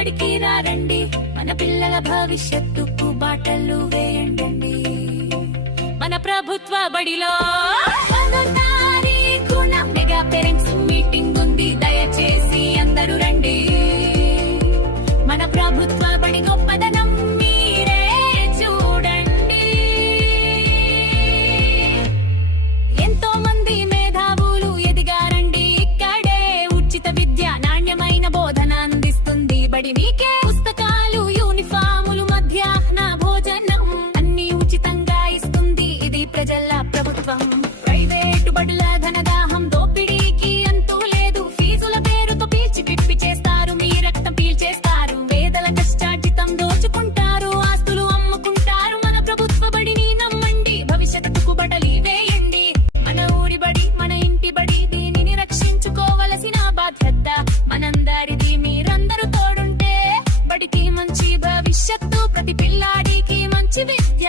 బడికి రండి, మన పిల్లల భవిష్యత్తుకు బాటలు వేయండి. మన ప్రభుత్వ బడిలో 1వ తారీఖున మెగా పేరెంట్స్ మీటింగ్ ఉంది, దయచేసి అందరూ రండి. మన ప్రభుత్వ బడి గొప్పదనం మీరే చూడండి. ఎంతో మంది మేధావులు ఎదిగారండి ఇక్కడే. ఉచిత విద్య, నాణ్యమైన బోధన అందిస్తుంది బడి మీకే. పుస్తకాలు, యూనిఫాములు, మధ్యాహ్న భోజనం అన్ని ఉచితంగా ఇస్తుంది ఇది ప్రజల ప్రభుత్వం. ప్రైవేటు బడుల ధనదాహం, దోపిడీకి అంతూ లేదు. ఫీజుల పేరుతో పీల్చి పిప్పి చేస్తారు, మీ రక్తం పీల్చేస్తారు. పేదల కష్టార్జితం దోచుకుంటారు, ఆస్తులు అమ్ముకుంటారు. మన ప్రభుత్వ బడిని నమ్మండి, భవిష్యత్తుకు బడలి వేయండి. మన ఊరి బడి, మన ఇంటి బడి, దీనిని రక్షించుకోవలసిన బాధ్యత మనందరిది. మీరందరూ తోడుంటే బడికి మంచి భవిష్యత్తు, ప్రతి పిల్లాడికి మంచి విద్య.